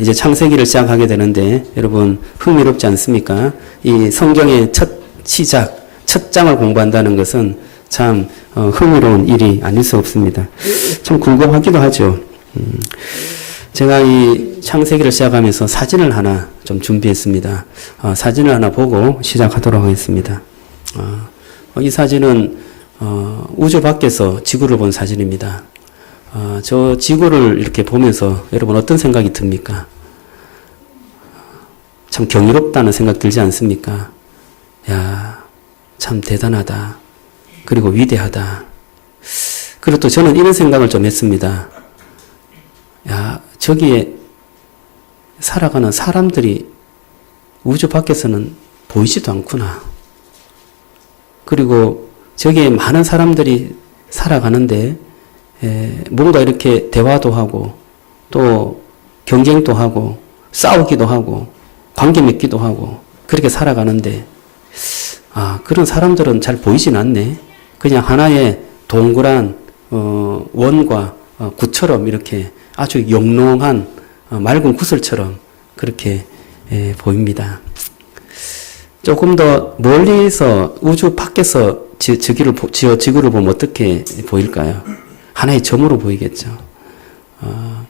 이제 창세기를 시작하게 되는데 여러분 흥미롭지 않습니까? 이 성경의 첫 시작, 첫 장을 공부한다는 것은 참 흥미로운 일이 아닐 수 없습니다. 참 궁금하기도 하죠. 제가 이 창세기를 시작하면서 사진을 하나 좀 준비했습니다. 사진을 하나 보고 시작하도록 하겠습니다. 이 사진은 우주 밖에서 지구를 본 사진입니다. 저 지구를 이렇게 보면서 여러분 어떤 생각이 듭니까? 참 경이롭다는 생각 들지 않습니까? 야, 참 대단하다. 그리고 위대하다. 그리고 또 저는 이런 생각을 좀 했습니다. 야, 저기에 살아가는 사람들이 우주 밖에서는 보이지도 않구나. 그리고 저기에 많은 사람들이 살아가는데 뭔가 이렇게 대화도 하고 또 경쟁도 하고 싸우기도 하고 관계 맺기도 하고 그렇게 살아가는데 그런 사람들은 잘 보이진 않네. 그냥 하나의 동그란 원과 구처럼 이렇게 아주 영롱한 맑은 구슬처럼 그렇게 보입니다. 조금 더 멀리서 우주 밖에서 지구를 보면 어떻게 보일까요? 하나의 점으로 보이겠죠.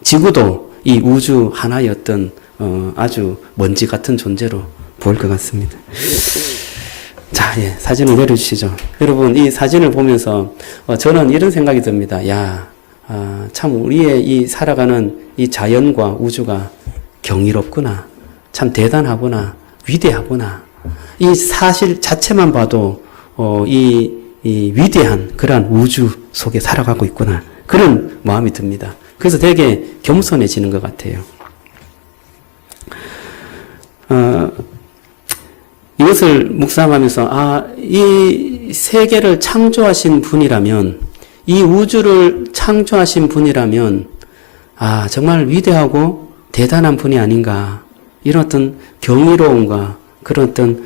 지구도 이 우주 하나의 어떤 아주 먼지 같은 존재로 보일 것 같습니다. 자, 사진을 내려주시죠. 여러분, 이 사진을 보면서 저는 이런 생각이 듭니다. 야, 참 우리의 이 살아가는 이 자연과 우주가 경이롭구나. 참 대단하구나. 위대하구나. 이 사실 자체만 봐도 이 위대한 그러한 우주 속에 살아가고 있구나. 그런 마음이 듭니다. 그래서 되게 겸손해지는 것 같아요. 이것을 묵상하면서 이 세계를 창조하신 분이라면, 이 우주를 창조하신 분이라면 정말 위대하고 대단한 분이 아닌가. 이런 어떤 경이로움과 그런 어떤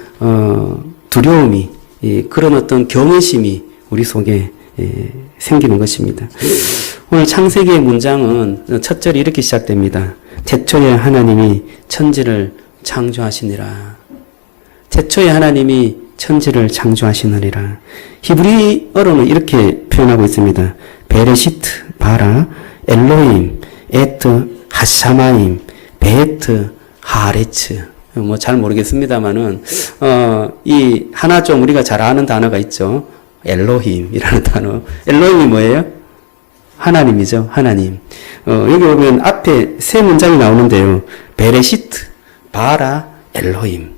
두려움이, 그런 어떤 경외심이 우리 속에 생기는 것입니다. 오늘 창세기의 문장은 첫 절이 이렇게 시작됩니다. 태초에 하나님이 천지를 창조하시니라. 태초에 하나님이 천지를 창조하시느니라. 히브리어로는 이렇게 표현하고 있습니다. 베레시트 바라 엘로임 에트 하샤마임 베트 하레츠. 뭐 잘 모르겠습니다만은 이 하나 좀 우리가 잘 아는 단어가 있죠. 엘로힘이라는 단어. 엘로힘이 뭐예요? 하나님이죠. 하나님. 여기 보면 앞에 세 문장이 나오는데요. 베레시트 바라 엘로힘.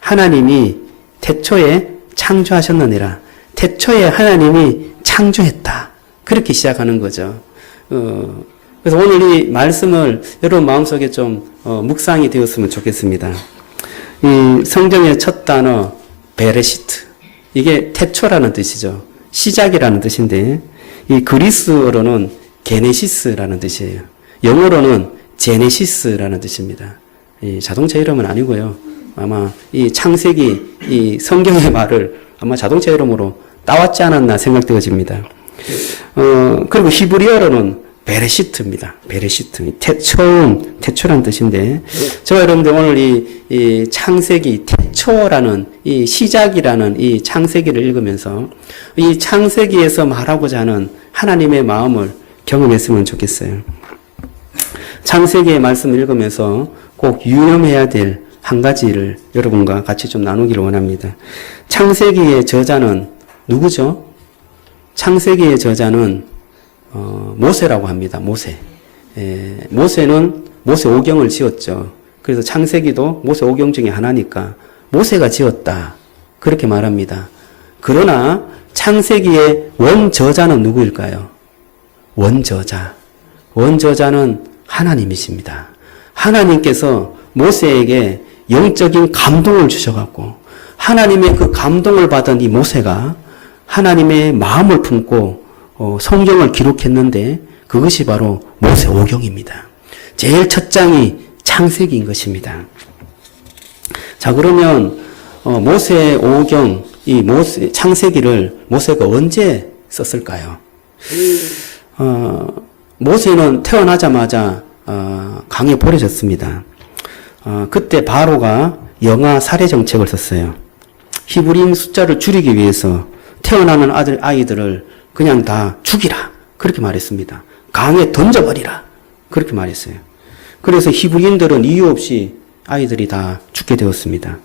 하나님이 태초에 창조하셨느니라. 태초에 하나님이 창조했다. 그렇게 시작하는 거죠. 그래서 오늘 이 말씀을 여러분 마음속에 좀 묵상이 되었으면 좋겠습니다. 이 성경의 첫 단어 베레시트. 이게 태초라는 뜻이죠. 시작이라는 뜻인데 이 그리스어로는 게네시스라는 뜻이에요. 영어로는 제네시스라는 뜻입니다. 이 자동차 이름은 아니고요. 아마 이 창세기 이 성경의 말을 아마 자동차 이름으로 따왔지 않았나 생각되어집니다. 그리고 히브리어로는 베레시트입니다. 베레시트. 태초라는 뜻인데, 제가 여러분들 오늘 이 창세기, 태초라는 이 시작이라는 이 창세기를 읽으면서 이 창세기에서 말하고자 하는 하나님의 마음을 경험했으면 좋겠어요. 창세기의 말씀을 읽으면서 꼭 유념해야 될 한 가지를 여러분과 같이 좀 나누기를 원합니다. 창세기의 저자는 누구죠? 창세기의 저자는 모세라고 합니다. 모세. 모세는 모세 오경을 지었죠. 그래서 창세기도 모세 오경 중에 하나니까 모세가 지었다. 그렇게 말합니다. 그러나 창세기의 원저자는 누구일까요? 원저자는 하나님이십니다. 하나님께서 모세에게 영적인 감동을 주셔갖고 하나님의 그 감동을 받은 이 모세가 하나님의 마음을 품고 성경을 기록했는데 그것이 바로 모세 오경입니다. 제일 첫 장이 창세기인 것입니다. 자, 그러면 모세 오경, 이 창세기를 모세가 언제 썼을까요? 모세는 태어나자마자 강에 버려졌습니다. 그때 바로가 영아 살해 정책을 썼어요. 히브리인 숫자를 줄이기 위해서 태어나는 아이들을 그냥 다 죽이라. 그렇게 말했습니다. 강에 던져버리라. 그렇게 말했어요. 그래서 히브리인들은 이유 없이 아이들이 다 죽게 되었습니다.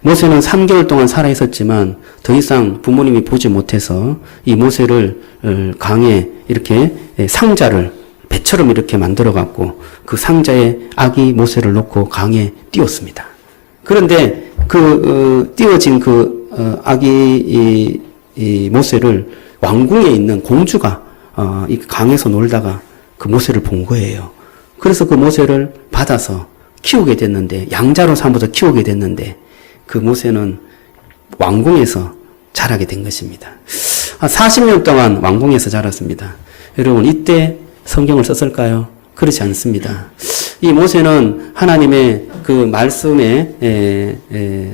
모세는 3개월 동안 살아 있었지만 더 이상 부모님이 보지 못해서 이 모세를 강에 이렇게 상자를 배처럼 이렇게 만들어 갖고 그 상자에 아기 모세를 놓고 강에 띄웠습니다. 그런데 띄워진 아기 이 모세를 왕궁에 있는 공주가 이 강에서 놀다가 그 모세를 본 거예요. 그래서 그 모세를 받아서 키우게 됐는데, 양자로 삼아서 키우게 됐는데, 그 모세는 왕궁에서 자라게 된 것입니다. 40년 동안 왕궁에서 자랐습니다. 여러분, 이때 성경을 썼을까요? 그렇지 않습니다. 이 모세는 하나님의 그 말씀에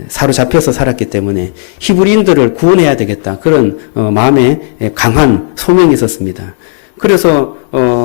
사로잡혀서 살았기 때문에 히브리인들을 구원해야 되겠다. 그런 마음에 강한 소명이 있었습니다. 그래서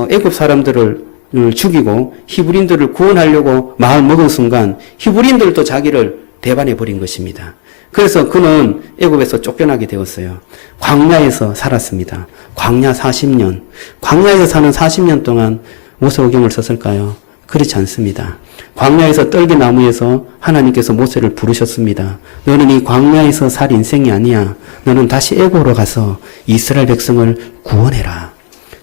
애굽 사람들을 죽이고 히브리인들을 구원하려고 마음 먹은 순간 히브리인들도 자기를 배반해 버린 것입니다. 그래서 그는 애굽에서 쫓겨나게 되었어요. 광야에서 살았습니다. 광야 40년. 광야에서 사는 40년 동안 모세오경을 썼을까요? 그렇지 않습니다. 광야에서 떨기나무에서 하나님께서 모세를 부르셨습니다. 너는 이 광야에서 살 인생이 아니야. 너는 다시 애굽으로 가서 이스라엘 백성을 구원해라.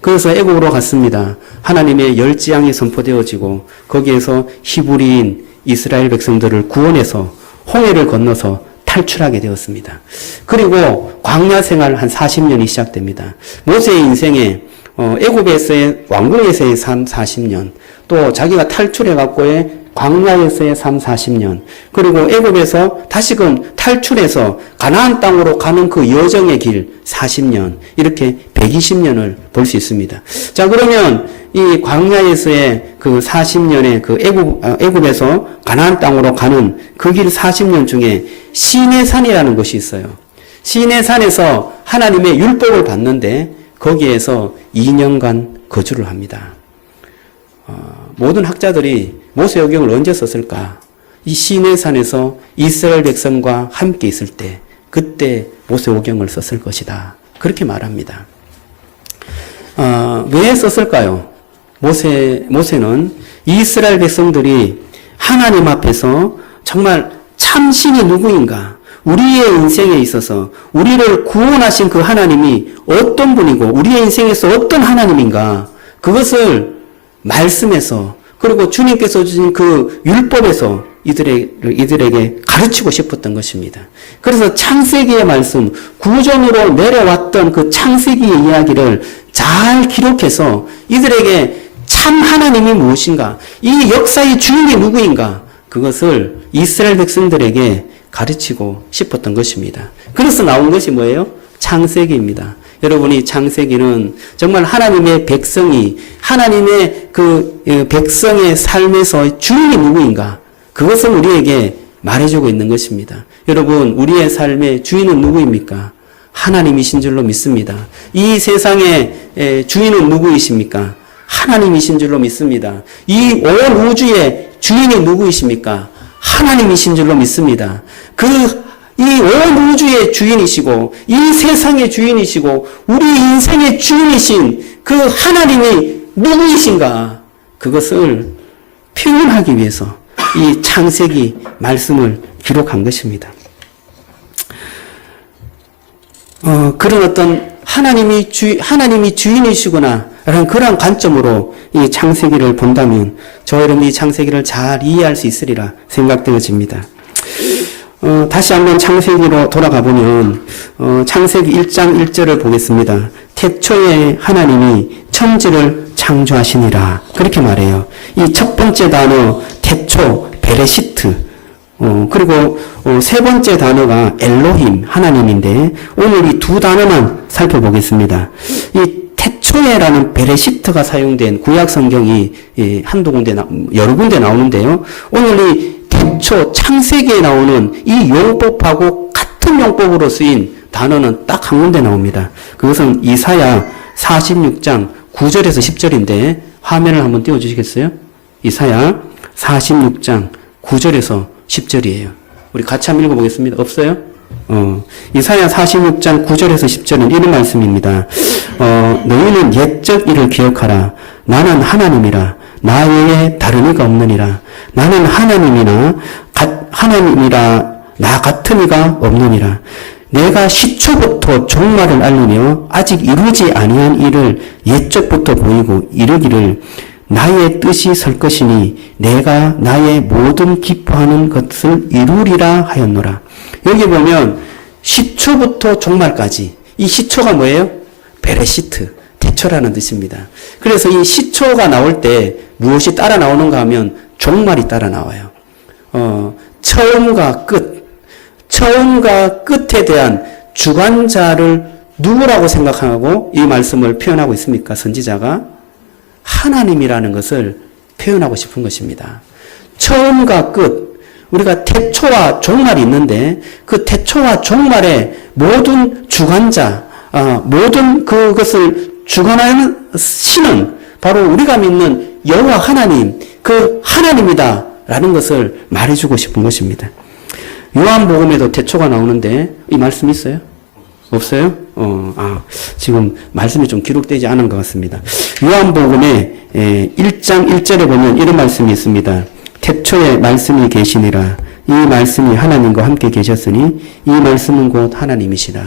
그래서 애국으로 갔습니다. 하나님의 열지향이 선포되어지고 거기에서 히브리인 이스라엘 백성들을 구원해서 홍해를 건너서 탈출하게 되었습니다. 그리고 광야 생활 한 40년이 시작됩니다. 모세의 인생에 애굽에서의 왕궁에서의 삶 40년, 또 자기가 탈출해갖고의 광야에서의 삶 40년, 그리고 애굽에서 다시금 탈출해서 가나안 땅으로 가는 그 여정의 길 40년, 이렇게 120년을 볼 수 있습니다. 자, 그러면 이 광야에서의 그 40년의 그 애굽에서 가나안 땅으로 가는 그 길 40년 중에 시내산이라는 곳이 있어요. 시내산에서 하나님의 율법을 받는데 거기에서 2년간 거주를 합니다. 모든 학자들이 모세오경을 언제 썼을까? 이 시내산에서 이스라엘 백성과 함께 있을 때, 그때 모세오경을 썼을 것이다. 그렇게 말합니다. 왜 썼을까요? 모세는 이스라엘 백성들이 하나님 앞에서 정말 참신이 누구인가? 우리의 인생에 있어서 우리를 구원하신 그 하나님이 어떤 분이고 우리의 인생에서 어떤 하나님인가? 그것을 말씀에서, 그리고 주님께서 주신 그 율법에서 이들에게 가르치고 싶었던 것입니다. 그래서 창세기의 말씀, 구전으로 내려왔던 그 창세기의 이야기를 잘 기록해서 이들에게 참 하나님이 무엇인가, 이 역사의 주인이 누구인가, 그것을 이스라엘 백성들에게 가르치고 싶었던 것입니다. 그래서 나온 것이 뭐예요? 창세기입니다. 여러분이 창세기는 정말 하나님의 백성이, 하나님의 그 백성의 삶에서 주인이 누구인가, 그것을 우리에게 말해주고 있는 것입니다. 여러분, 우리의 삶의 주인은 누구입니까? 하나님이신 줄로 믿습니다. 이 세상의 주인은 누구이십니까? 하나님이신 줄로 믿습니다. 이 온 우주의 주인이 누구이십니까? 하나님이신 줄로 믿습니다. 이 온 우주의 주인이시고 이 세상의 주인이시고 우리 인생의 주인이신 그 하나님이 누구이신가, 그것을 표현하기 위해서 이 창세기 말씀을 기록한 것입니다. 그런 어떤 하나님이 주인이시구나 라는 그런 관점으로 이 창세기를 본다면 저 여러분이 창세기를 잘 이해할 수 있으리라 생각되어집니다. 다시 한번 창세기로 돌아가 보면 창세기 1장 1절을 보겠습니다. 태초에 하나님이 천지를 창조하시니라, 그렇게 말해요. 이 첫 번째 단어 태초, 베레시트, 그리고 세 번째 단어가 엘로힘, 하나님인데 오늘 이 두 단어만 살펴보겠습니다. 이 태초에라는 베레시트가 사용된 구약 성경이 한두 군데, 여러 군데 나오는데요. 오늘 이 태초, 창세기에 나오는 이 용법하고 같은 용법으로 쓰인 단어는 딱 한 군데 나옵니다. 그것은 이사야 46장 9절에서 10절인데 화면을 한번 띄워주시겠어요? 이사야 46장 9절에서 10절이에요. 우리 같이 한번 읽어보겠습니다. 없어요? 이사야 46장 9절에서 10절은 이런 말씀입니다. 너희는 옛적 일을 기억하라. 나는 하나님이라. 나 외에 다른 이가 없느니라. 나는 하나님이라 나 같은 이가 없느니라. 내가 시초부터 종말을 알리며 아직 이루지 아니한 일을 옛적부터 보이고 이르기를 나의 뜻이 설 것이니 내가 나의 모든 기뻐하는 것을 이루리라 하였노라. 여기 보면 시초부터 종말까지, 이 시초가 뭐예요? 베레시트, 태초라는 뜻입니다. 그래서 이 시초가 나올 때 무엇이 따라 나오는가 하면 종말이 따라 나와요. 처음과 끝에 대한 주관자를 누구라고 생각하고 이 말씀을 표현하고 있습니까? 선지자가 하나님이라는 것을 표현하고 싶은 것입니다. 처음과 끝, 우리가 태초와 종말이 있는데 그 태초와 종말의 모든 주관자, 모든 그것을 주관하는 신은 바로 우리가 믿는 여호와 하나님, 그 하나님이다라는 것을 말해주고 싶은 것입니다. 요한복음에도 태초가 나오는데 이 말씀 있어요? 없어요? 지금 말씀이 좀 기록되지 않은 것 같습니다. 요한복음에 1장 1절에 보면 이런 말씀이 있습니다. 태초에 말씀이 계시니라. 이 말씀이 하나님과 함께 계셨으니 이 말씀은 곧 하나님이시라.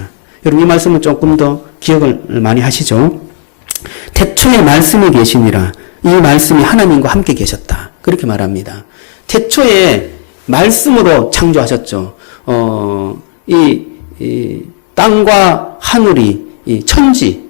여러분 이 말씀은 조금 더 기억을 많이 하시죠? 태초에 말씀이 계시니라. 이 말씀이 하나님과 함께 계셨다. 그렇게 말합니다. 태초에 말씀으로 창조하셨죠. 이 땅과 하늘이, 이 천지,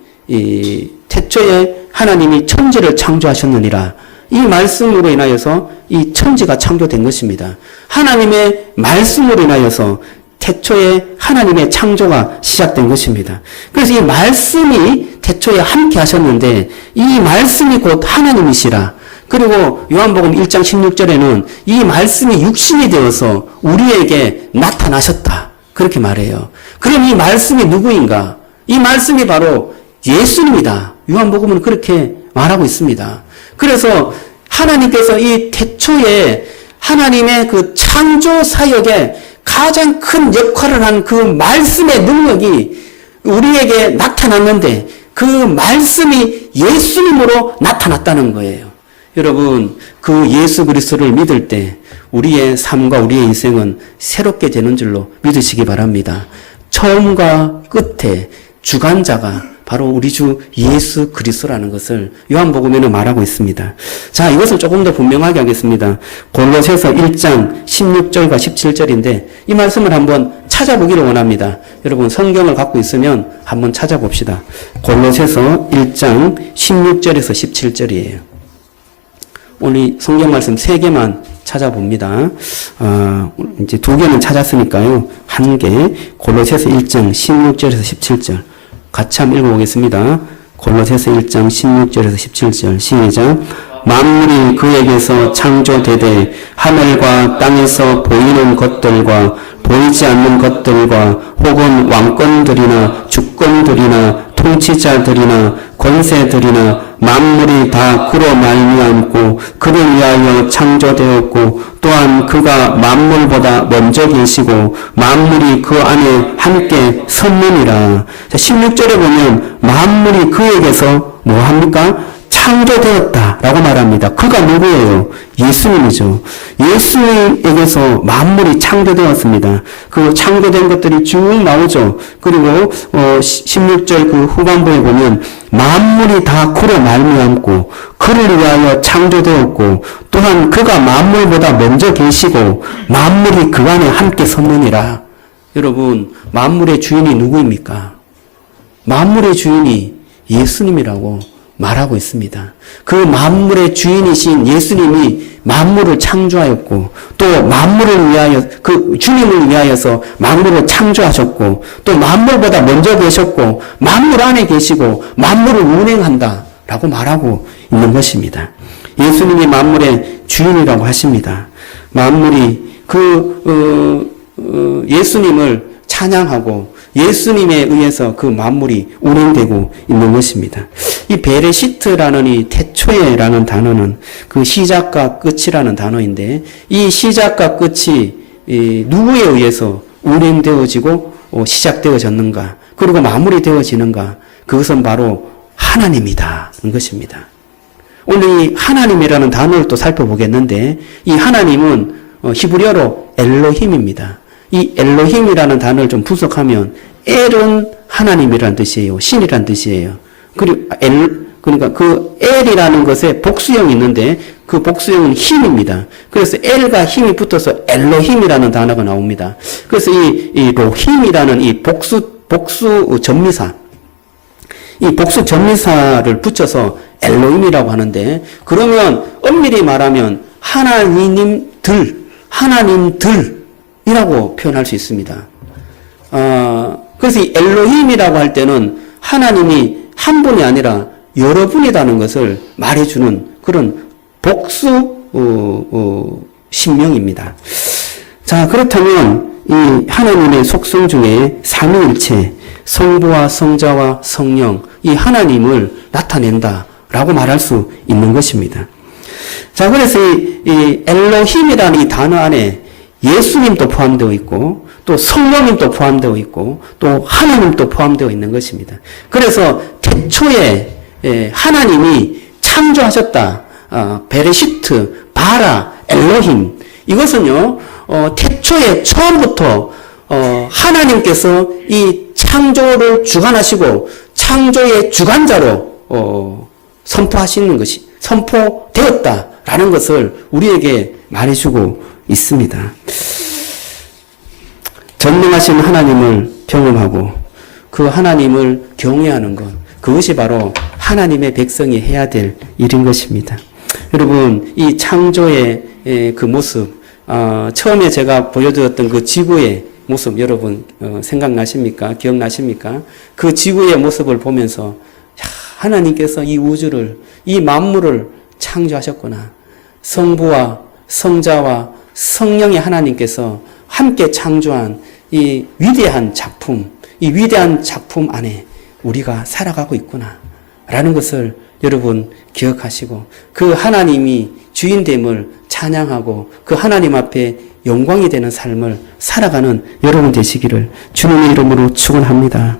태초에 하나님이 천지를 창조하셨느니라. 이 말씀으로 인하여서 이 천지가 창조된 것입니다. 하나님의 말씀으로 인하여서 태초에 하나님의 창조가 시작된 것입니다. 그래서 이 말씀이 태초에 함께 하셨는데 이 말씀이 곧 하나님이시라. 그리고 요한복음 1장 16절에는 이 말씀이 육신이 되어서 우리에게 나타나셨다. 그렇게 말해요. 그럼 이 말씀이 누구인가? 이 말씀이 바로 예수님이다. 요한복음은 그렇게 말하고 있습니다. 그래서 하나님께서 이 태초에 하나님의 그 창조 사역에 가장 큰 역할을 한 그 말씀의 능력이 우리에게 나타났는데 그 말씀이 예수님으로 나타났다는 거예요. 여러분, 그 예수 그리스도를 믿을 때 우리의 삶과 우리의 인생은 새롭게 되는 줄로 믿으시기 바랍니다. 처음과 끝에 주관자가 바로 우리 주 예수 그리스도라는 것을 요한복음에는 말하고 있습니다. 자, 이것을 조금 더 분명하게 하겠습니다. 골로새서 1장 16절과 17절인데 이 말씀을 한번 찾아보기를 원합니다. 여러분 성경을 갖고 있으면 한번 찾아봅시다. 골로새서 1장 16절에서 17절이에요. 오늘 성경 말씀 3개만 찾아봅니다. 이제 2개는 찾았으니까요. 1개. 골로새서 1장 16절에서 17절. 같이 한번 읽어보겠습니다. 골로새서 1장 16절에서 17절. 시작. 만물이 그에게서 창조되되 하늘과 땅에서 보이는 것들과 보이지 않는 것들과 혹은 왕권들이나 주권들이나 통치자들이나 권세들이나 만물이 다 그로 말미암고 그를 위하여 창조되었고 또한 그가 만물보다 먼저 계시고 만물이 그 안에 함께 섰느니라. 16절에 보면 만물이 그에게서 뭐합니까? 창조되었다라고 말합니다. 그가 누구예요? 예수님이죠. 예수님에게서 만물이 창조되었습니다. 그 창조된 것들이 쭉 나오죠. 그리고 16절 그 후반부에 보면 만물이 다 그로 말미암고 그를 위하여 창조되었고 또한 그가 만물보다 먼저 계시고 만물이 그 안에 함께 섰느니라. 여러분, 만물의 주인이 누구입니까? 만물의 주인이 예수님이라고 말하고 있습니다. 그 만물의 주인이신 예수님이 만물을 창조하였고 또 만물을 위하여 그 주님을 위하여서 만물을 창조하셨고 또 만물보다 먼저 계셨고 만물 안에 계시고 만물을 운행한다라고 말하고 있는 것입니다. 예수님이 만물의 주인이라고 하십니다. 만물이 예수님을 찬양하고 예수님에 의해서 그 만물이 운행되고 있는 것입니다. 이 베레시트라는 이 태초에라는 단어는 그 시작과 끝이라는 단어인데 이 시작과 끝이 누구에 의해서 운행되어지고 시작되어졌는가 그리고 마무리되어지는가 그것은 바로 하나님이다는 것입니다. 오늘 이 하나님이라는 단어를 또 살펴보겠는데 이 하나님은 히브리어로 엘로힘입니다. 이 엘로힘이라는 단어를 좀 분석하면 엘은 하나님이라는 뜻이에요. 신이라는 뜻이에요. 그러니까 그 엘이라는 것에 복수형이 있는데 그 복수형은 힘입니다. 그래서 엘과 힘이 붙어서 엘로힘이라는 단어가 나옵니다. 그래서 이 로힘이라는 이 복수 전미사 이 복수 전미사를 붙여서 엘로힘이라고 하는데 그러면 엄밀히 말하면 하나님들이라고 표현할 수 있습니다. 그래서 이 엘로힘이라고 할 때는 하나님이 한 분이 아니라 여러 분이라는 것을 말해주는 그런 복수 신명입니다. 자, 그렇다면 이 하나님의 속성 중에 삼위일체, 성부와 성자와 성령, 이 하나님을 나타낸다라고 말할 수 있는 것입니다. 자, 그래서 이 엘로힘이라는 이 단어 안에 예수님도 포함되어 있고 또 성령님도 포함되어 있고 또 하나님도 포함되어 있는 것입니다. 그래서 태초에 하나님이 창조하셨다. 베레시트, 바라, 엘로힘 이것은요 태초에 처음부터 하나님께서 이 창조를 주관하시고 창조의 주관자로 선포하시는 것이 선포되었다라는 것을 우리에게 말해주고 있습니다. 전능하신 하나님을 경험하고 그 하나님을 경외하는 것 그것이 바로 하나님의 백성이 해야 될 일인 것입니다. 여러분 이 창조의 그 모습 처음에 제가 보여드렸던 그 지구의 모습 여러분 생각나십니까? 기억나십니까? 그 지구의 모습을 보면서 하나님께서 이 우주를 이 만물을 창조하셨구나. 성부와 성자와 성령의 하나님께서 함께 창조한 이 위대한 작품 안에 우리가 살아가고 있구나 라는 것을 여러분 기억하시고 그 하나님이 주인됨을 찬양하고 그 하나님 앞에 영광이 되는 삶을 살아가는 여러분 되시기를 주님의 이름으로 축원합니다.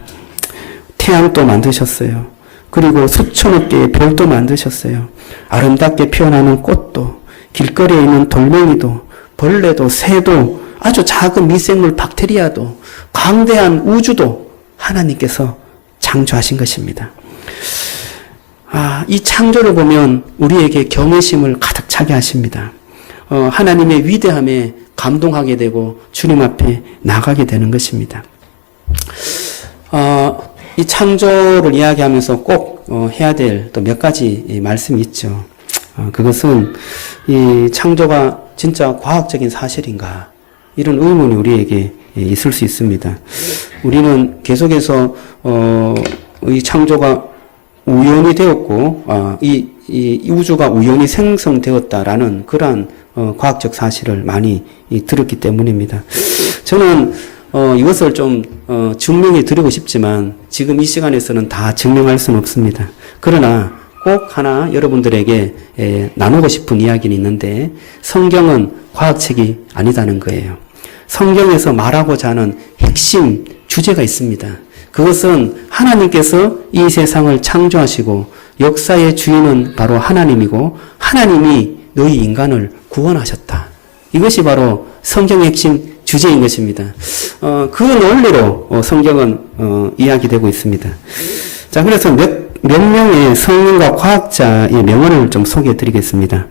태양도 만드셨어요. 그리고 수천억 개의 별도 만드셨어요. 아름답게 피어나는 꽃도 길거리에 있는 돌멩이도 벌레도 새도 아주 작은 미생물 박테리아도 광대한 우주도 하나님께서 창조하신 것입니다. 이 창조를 보면 우리에게 경외심을 가득 차게 하십니다. 하나님의 위대함에 감동하게 되고 주님 앞에 나가게 되는 것입니다. 이 창조를 이야기하면서 꼭 해야 될 또 몇 가지 말씀이 있죠. 그것은 이 창조가 진짜 과학적인 사실인가? 이런 의문이 우리에게 있을 수 있습니다. 우리는 계속해서 이 창조가 우연이 되었고 이 우주가 우연히 생성되었다라는 그러한 과학적 사실을 많이 들었기 때문입니다. 저는 이것을 좀 증명해 드리고 싶지만 지금 이 시간에서는 다 증명할 수는 없습니다. 그러나 꼭 하나 여러분들에게 나누고 싶은 이야기는 있는데 성경은 과학책이 아니다는 거예요. 성경에서 말하고자 하는 핵심 주제가 있습니다. 그것은 하나님께서 이 세상을 창조하시고 역사의 주인은 바로 하나님이고 하나님이 너희 인간을 구원하셨다. 이것이 바로 성경의 핵심 주제인 것입니다. 그 논리로 성경은 이야기되고 있습니다. 자, 그래서 몇 명의 성인과 과학자의 명언을 좀 소개해 드리겠습니다.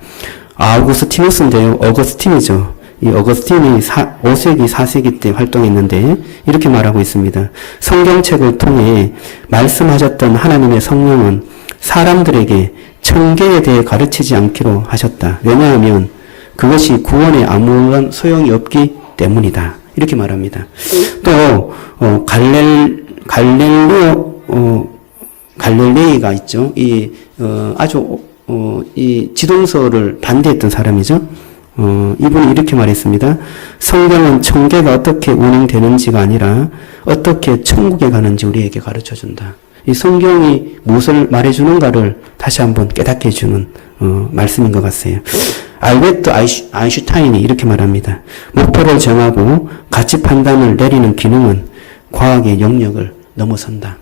아우구스티누스인데요. 어거스틴이죠. 이 어거스틴이 5세기, 4세기 때 활동했는데 이렇게 말하고 있습니다. 성경책을 통해 말씀하셨던 하나님의 성령은 사람들에게 천계에 대해 가르치지 않기로 하셨다. 왜냐하면 그것이 구원에 아무런 소용이 없기 때문이다. 이렇게 말합니다. 또 갈릴레이가 있죠. 아주 이 지동설을 반대했던 사람이죠. 이분이 이렇게 말했습니다. 성경은 천계가 어떻게 운행되는지가 아니라 어떻게 천국에 가는지 우리에게 가르쳐 준다. 이 성경이 무엇을 말해주는가를 다시 한번 깨닫게 해주는 말씀인 것 같아요. 알베르트 아인슈타인이 이렇게 말합니다. 목표를 정하고 가치 판단을 내리는 기능은 과학의 영역을 넘어선다.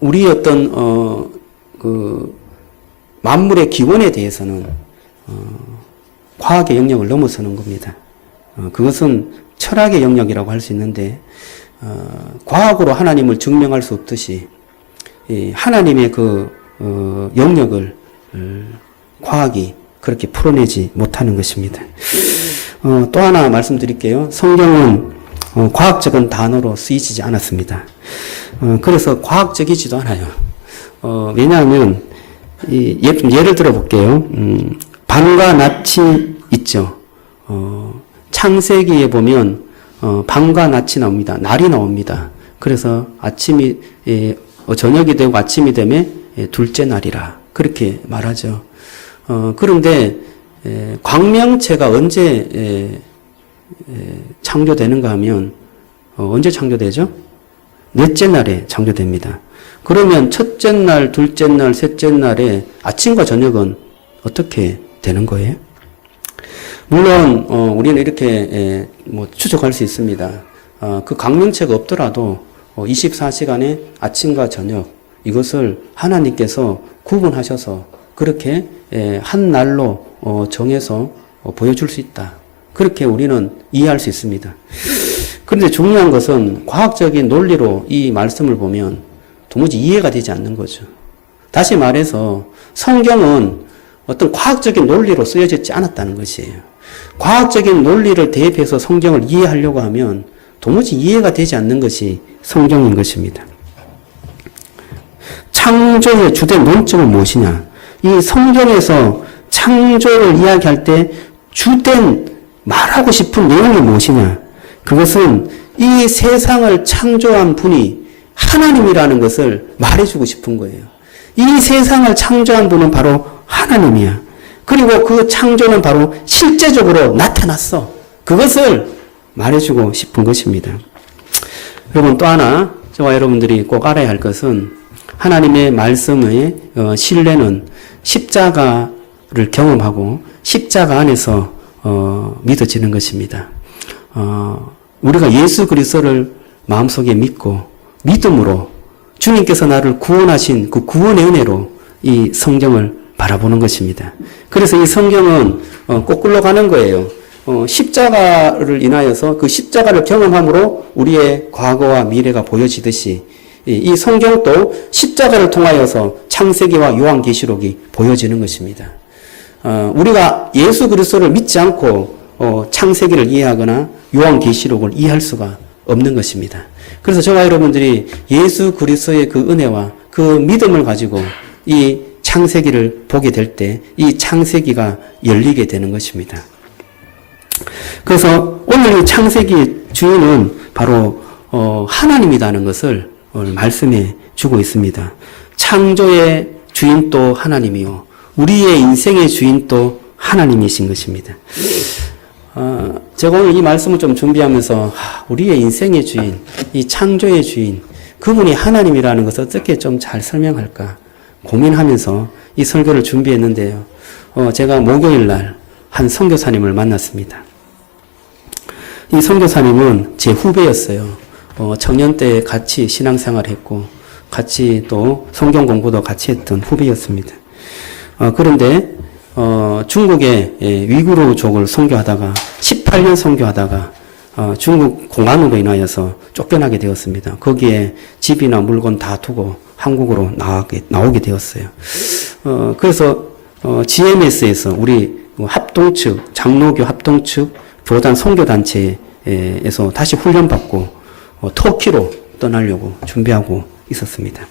우리 어떤 만물의 기원에 대해서는 과학의 영역을 넘어서는 겁니다. 그것은 철학의 영역이라고 할 수 있는데 과학으로 하나님을 증명할 수 없듯이 하나님의 그 영역을 과학이 그렇게 풀어내지 못하는 것입니다. 또 하나 말씀드릴게요. 성경은 과학적인 단어로 쓰이지 않았습니다. 그래서 과학적이지도 않아요. 왜냐하면 예를 들어 볼게요. 밤과 낮이 있죠. 창세기에 보면 밤과 낮이 나옵니다. 날이 나옵니다. 그래서 저녁이 되고 아침이 되면 둘째 날이라 그렇게 말하죠. 그런데 광명체가 언제 창조되는가 하면 언제 창조되죠? 넷째 날에 창조됩니다. 그러면 첫째 날, 둘째 날, 셋째 날에 아침과 저녁은 어떻게 되는 거예요? 물론 우리는 이렇게 추측할 수 있습니다. 그 광명체가 없더라도 24시간의 아침과 저녁 이것을 하나님께서 구분하셔서 그렇게 한 날로 정해서 보여줄 수 있다. 그렇게 우리는 이해할 수 있습니다. 그런데 중요한 것은 과학적인 논리로 이 말씀을 보면 도무지 이해가 되지 않는 거죠. 다시 말해서 성경은 어떤 과학적인 논리로 쓰여지지 않았다는 것이에요. 과학적인 논리를 대입해서 성경을 이해하려고 하면 도무지 이해가 되지 않는 것이 성경인 것입니다. 창조의 주된 논점은 무엇이냐? 이 성경에서 창조를 이야기할 때 주된 말하고 싶은 내용이 무엇이냐? 그것은 이 세상을 창조한 분이 하나님이라는 것을 말해주고 싶은 거예요. 이 세상을 창조한 분은 바로 하나님이야. 그리고 그 창조는 바로 실제적으로 나타났어. 그것을 말해주고 싶은 것입니다. 여러분 또 하나 저와 여러분들이 꼭 알아야 할 것은 하나님의 말씀의 신뢰는 십자가를 경험하고 십자가 안에서 믿어지는 것입니다. 우리가 예수 그리스도를 마음속에 믿고 믿음으로 주님께서 나를 구원하신 그 구원의 은혜로 이 성경을 바라보는 것입니다. 그래서 이 성경은 거꾸로 가는 거예요. 십자가를 인하여서 그 십자가를 경험함으로 우리의 과거와 미래가 보여지듯이 이 성경도 십자가를 통하여서 창세기와 요한계시록이 보여지는 것입니다. 우리가 예수 그리스도를 믿지 않고 창세기를 이해하거나 요한계시록을 이해할 수가 없는 것입니다. 그래서 저와 여러분들이 예수 그리스도의 그 은혜와 그 믿음을 가지고 이 창세기를 보게 될 때 이 창세기가 열리게 되는 것입니다. 그래서 오늘 이 창세기의 주인은 바로 하나님이라는 것을 오늘 말씀해 주고 있습니다. 창조의 주인도 하나님이요 우리의 인생의 주인도 하나님이신 것입니다. 제가 오늘 이 말씀을 좀 준비하면서 우리의 인생의 주인, 이 창조의 주인, 그분이 하나님이라는 것을 어떻게 좀 잘 설명할까 고민하면서 이 설교를 준비했는데요. 제가 목요일 날 한 선교사님을 만났습니다. 이 선교사님은 제 후배였어요. 청년 때 같이 신앙생활을 했고 같이 또 성경 공부도 같이 했던 후배였습니다. 그런데 중국의 위구르족을 선교하다가 18년 선교하다가 중국 공안으로 인하여서 쫓겨나게 되었습니다. 거기에 집이나 물건 다 두고 한국으로 나오게 되었어요. 그래서 GMS에서 우리 합동측 장로교 합동측 교단 선교단체에서 다시 훈련받고 터키로 떠나려고 준비하고 있었습니다.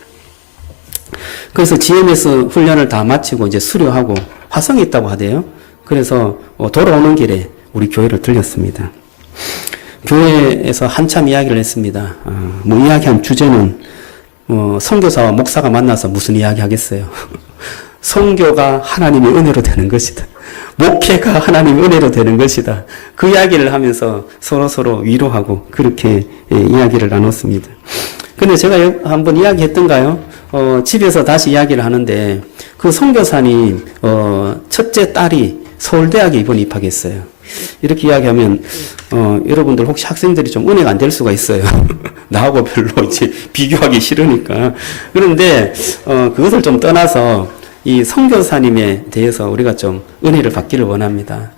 그래서 GMS 훈련을 다 마치고 이제 수료하고 화성에 있다고 하대요. 그래서 돌아오는 길에 우리 교회를 들렸습니다. 교회에서 한참 이야기를 했습니다. 이야기한 주제는 선교사와 목사가 만나서 무슨 이야기 하겠어요. 선교가 하나님의 은혜로 되는 것이다. 목회가 하나님 은혜로 되는 것이다. 그 이야기를 하면서 서로 위로하고 그렇게 이야기를 나눴습니다. 근데 제가 한번 이야기했던가요? 집에서 다시 이야기를 하는데 그 선교사님 첫째 딸이 서울대학에 이번에 입학했어요. 이렇게 이야기하면 여러분들 혹시 학생들이 좀 은혜가 안 될 수가 있어요. 나하고 별로 이제 비교하기 싫으니까. 그런데 그것을 좀 떠나서 이 선교사님에 대해서 우리가 좀 은혜를 받기를 원합니다.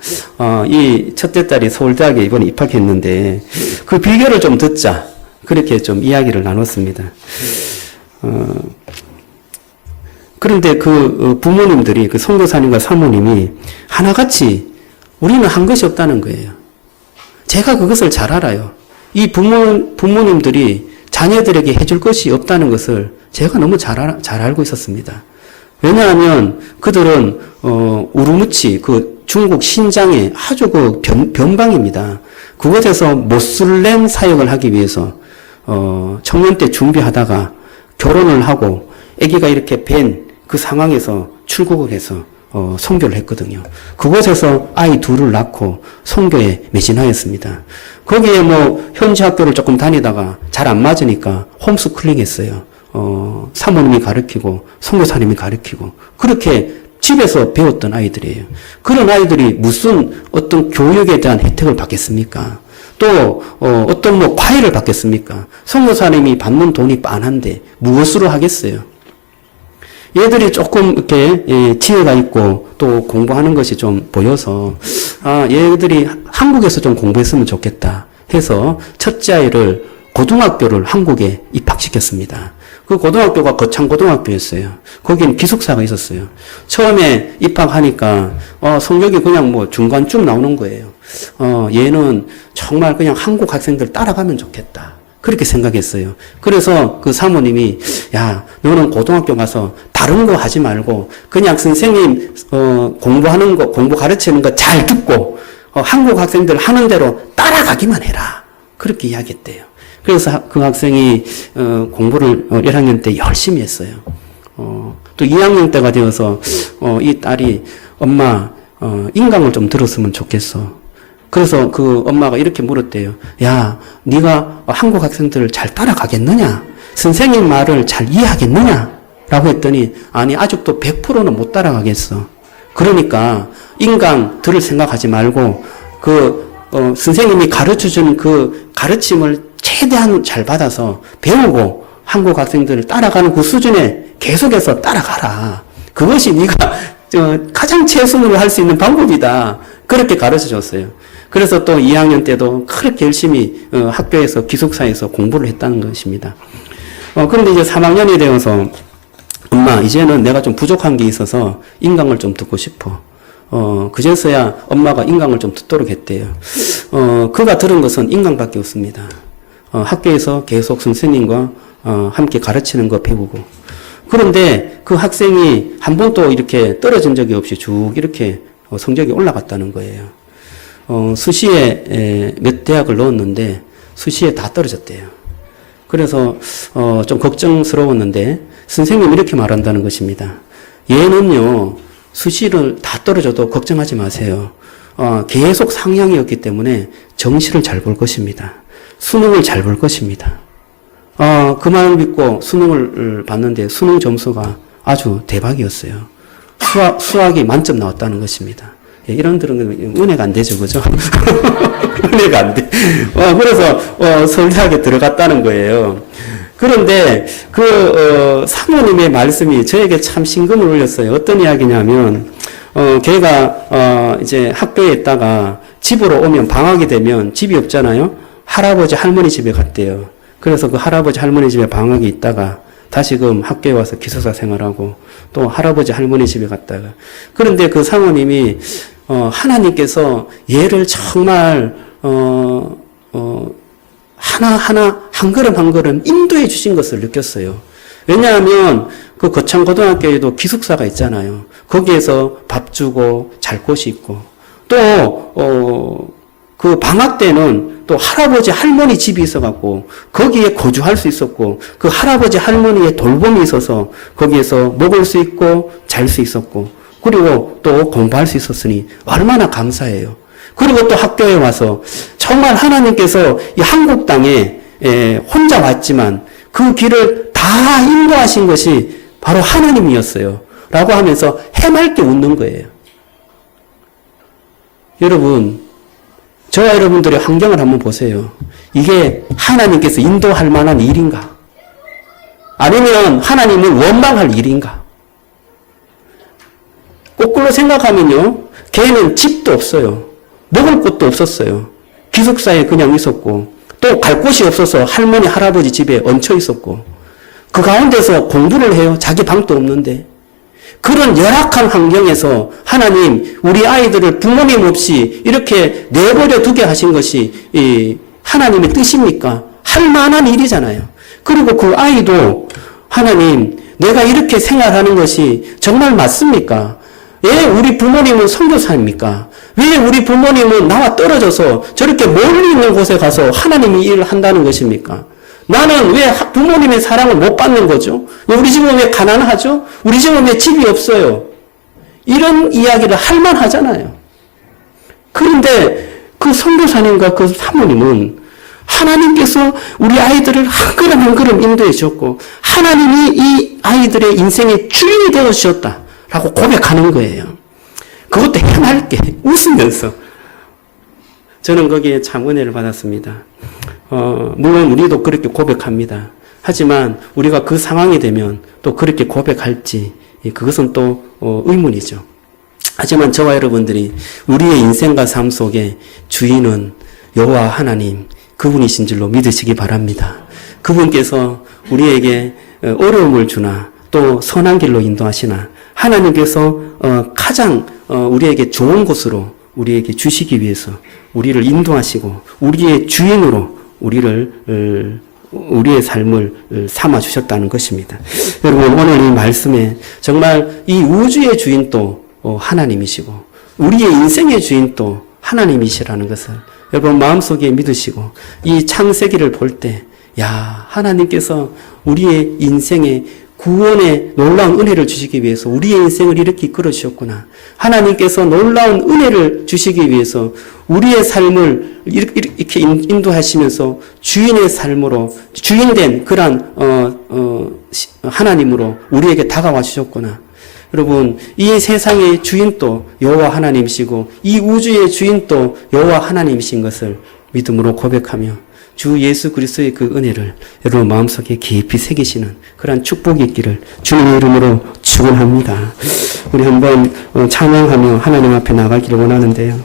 이 첫째 딸이 서울대학에 이번에 입학했는데 그 비결을 좀 듣자. 그렇게 좀 이야기를 나눴습니다. 그런데 그 부모님들이, 그 선교사님과 사모님이 하나같이 우리는 한 것이 없다는 거예요. 제가 그것을 잘 알아요. 이 부모님들이 자녀들에게 해줄 것이 없다는 것을 제가 너무 잘 알고 있었습니다. 왜냐하면 그들은 우르무치, 그 중국 신장의 아주 그 변방입니다. 그곳에서 모슬렘 사역을 하기 위해서 청년 때 준비하다가 결혼을 하고 아기가 이렇게 뵌 그 상황에서 출국을 해서 선교를 했거든요. 그곳에서 아이 둘을 낳고 선교에 매진하였습니다. 거기에 뭐 현지 학교를 조금 다니다가 잘 안 맞으니까 홈스쿨링 했어요. 사모님이 가르치고 선교사님이 가르치고 그렇게 집에서 배웠던 아이들이에요. 그런 아이들이 무슨 어떤 교육에 대한 혜택을 받겠습니까? 또 어떤 뭐 과외를 받겠습니까? 선교사님이 받는 돈이 빤한데 무엇으로 하겠어요? 얘들이 조금 이렇게 지혜가 있고 또 공부하는 것이 좀 보여서 얘들이 한국에서 좀 공부했으면 좋겠다 해서 첫째 아이를 고등학교를 한국에 입학시켰습니다. 그 고등학교가 거창고등학교였어요. 거기는 기숙사가 있었어요. 처음에 입학하니까 성적이 그냥 뭐 중간쯤 나오는 거예요. 얘는 정말 그냥 한국 학생들 따라가면 좋겠다. 그렇게 생각했어요. 그래서 그 사모님이 야, 너는 고등학교 가서 다른 거 하지 말고 그냥 선생님 공부하는 거, 공부 가르치는 거 잘 듣고 한국 학생들 하는 대로 따라가기만 해라. 그렇게 이야기했대요. 그래서 그 학생이 공부를 1학년 때 열심히 했어요. 또 2학년 때가 되어서 이 딸이 엄마 인강을 좀 들었으면 좋겠어. 그래서 그 엄마가 이렇게 물었대요. 야, 네가 한국 학생들을 잘 따라가겠느냐? 선생님 말을 잘 이해하겠느냐? 라고 했더니 아니 아직도 100%는 못 따라가겠어. 그러니까 인강 들을 생각하지 말고 선생님이 가르쳐준 그 가르침을 최대한 잘 받아서 배우고 한국 학생들을 따라가는 그 수준에 계속해서 따라가라. 그것이 네가 가장 최선으로 할 수 있는 방법이다. 그렇게 가르쳐 줬어요. 그래서 또 2학년 때도 그렇게 열심히 학교에서 기숙사에서 공부를 했다는 것입니다. 그런데 이제 3학년이 되어서 엄마 이제는 내가 좀 부족한 게 있어서 인강을 좀 듣고 싶어. 그제서야 엄마가 인강을 좀 듣도록 했대요. 그가 들은 것은 인강밖에 없습니다. 학교에서 계속 선생님과 함께 가르치는 거 배우고. 그런데 그 학생이 한 번도 이렇게 떨어진 적이 없이 쭉 이렇게 성적이 올라갔다는 거예요. 수시에 몇 대학을 넣었는데 수시에 다 떨어졌대요. 그래서 좀 걱정스러웠는데 선생님이 이렇게 말한다는 것입니다. 얘는요 수시를 다 떨어져도 걱정하지 마세요. 계속 상향이었기 때문에 정시를 잘 볼 것입니다. 수능을 잘 볼 것입니다. 그 말을 믿고 수능을 봤는데 수능 점수가 아주 대박이었어요. 수학이 만점 나왔다는 것입니다. 이런 들은 은혜가 안 되죠, 그죠? 은혜가 안 돼. 그래서 서울대학에 들어갔다는 거예요. 그런데 사모님의 말씀이 저에게 참 심금을 울렸어요. 어떤 이야기냐면 걔가 이제 학교에 있다가 집으로 오면 방학이 되면 집이 없잖아요. 할아버지 할머니 집에 갔대요. 그래서 그 할아버지 할머니 집에 방학이 있다가 다시금 학교에 와서 기숙사 생활하고 또 할아버지 할머니 집에 갔다가 그런데 그 사모님이 하나님께서 얘를 정말 하나하나 한 걸음 한 걸음 인도해 주신 것을 느꼈어요. 왜냐하면 그 거창고등학교에도 기숙사가 있잖아요. 거기에서 밥 주고 잘 곳이 있고 또 그 방학 때는 또 할아버지 할머니 집이 있어갖고 거기에 거주할 수 있었고 그 할아버지 할머니의 돌봄이 있어서 거기에서 먹을 수 있고 잘 수 있었고 그리고 또 공부할 수 있었으니 얼마나 감사해요. 그리고 또 학교에 와서 정말 하나님께서 이 한국 땅에 혼자 왔지만 그 길을 다 인도하신 것이 바로 하나님이었어요. 라고 하면서 해맑게 웃는 거예요. 여러분, 저와 여러분들의 환경을 한번 보세요. 이게 하나님께서 인도할 만한 일인가? 아니면 하나님을 원망할 일인가? 거꾸로 생각하면요. 걔는 집도 없어요. 먹을 것도 없었어요. 기숙사에 그냥 있었고 또 갈 곳이 없어서 할머니 할아버지 집에 얹혀 있었고 그 가운데서 공부를 해요. 자기 방도 없는데. 그런 열악한 환경에서 하나님 우리 아이들을 부모님 없이 이렇게 내버려 두게 하신 것이 하나님의 뜻입니까? 할 만한 일이잖아요. 그리고 그 아이도 하나님 내가 이렇게 생활하는 것이 정말 맞습니까? 왜 우리 부모님은 선교사입니까? 왜 우리 부모님은 나와 떨어져서 저렇게 멀리 있는 곳에 가서 하나님이 일을 한다는 것입니까? 나는 왜 부모님의 사랑을 못 받는 거죠? 우리 집은 왜 가난하죠? 우리 집은 왜 집이 없어요? 이런 이야기를 할 만하잖아요. 그런데 그 선교사님과 그 사모님은 하나님께서 우리 아이들을 한 걸음 한 걸음 인도해 주셨고 하나님이 이 아이들의 인생의 주인이 되어 주셨다라고 고백하는 거예요. 그것도 해맑게 웃으면서 저는 거기에 참 은혜를 받았습니다. 물론 우리도 그렇게 고백합니다. 하지만 우리가 그 상황이 되면 또 그렇게 고백할지 그것은 또 의문이죠. 하지만 저와 여러분들이 우리의 인생과 삶 속에 주인은 여호와 하나님 그분이신 줄로 믿으시기 바랍니다. 그분께서 우리에게 어려움을 주나 또 선한 길로 인도하시나 하나님께서 가장 우리에게 좋은 곳으로 우리에게 주시기 위해서 우리를 인도하시고 우리의 주인으로 우리의 삶을 삼아 주셨다는 것입니다. 여러분 오늘 이 말씀에 정말 이 우주의 주인도 하나님이시고 우리의 인생의 주인도 하나님이시라는 것을 여러분 마음속에 믿으시고 이 창세기를 볼 때 야 하나님께서 우리의 인생에 구원의 놀라운 은혜를 주시기 위해서 우리의 인생을 이렇게 이끌어 주셨구나. 하나님께서 놀라운 은혜를 주시기 위해서 우리의 삶을 이렇게 인도하시면서 주인의 삶으로 주인된 그러한 하나님으로 우리에게 다가와 주셨구나. 여러분 이 세상의 주인도 여호와 하나님이시고 이 우주의 주인도 여호와 하나님이신 것을 믿음으로 고백하며 주 예수 그리스도의 그 은혜를 여러분 마음속에 깊이 새기시는 그러한 축복이 있기를 주님의 이름으로 축원합니다. 우리 한번 찬양하며 하나님 앞에 나가기를 원하는데요.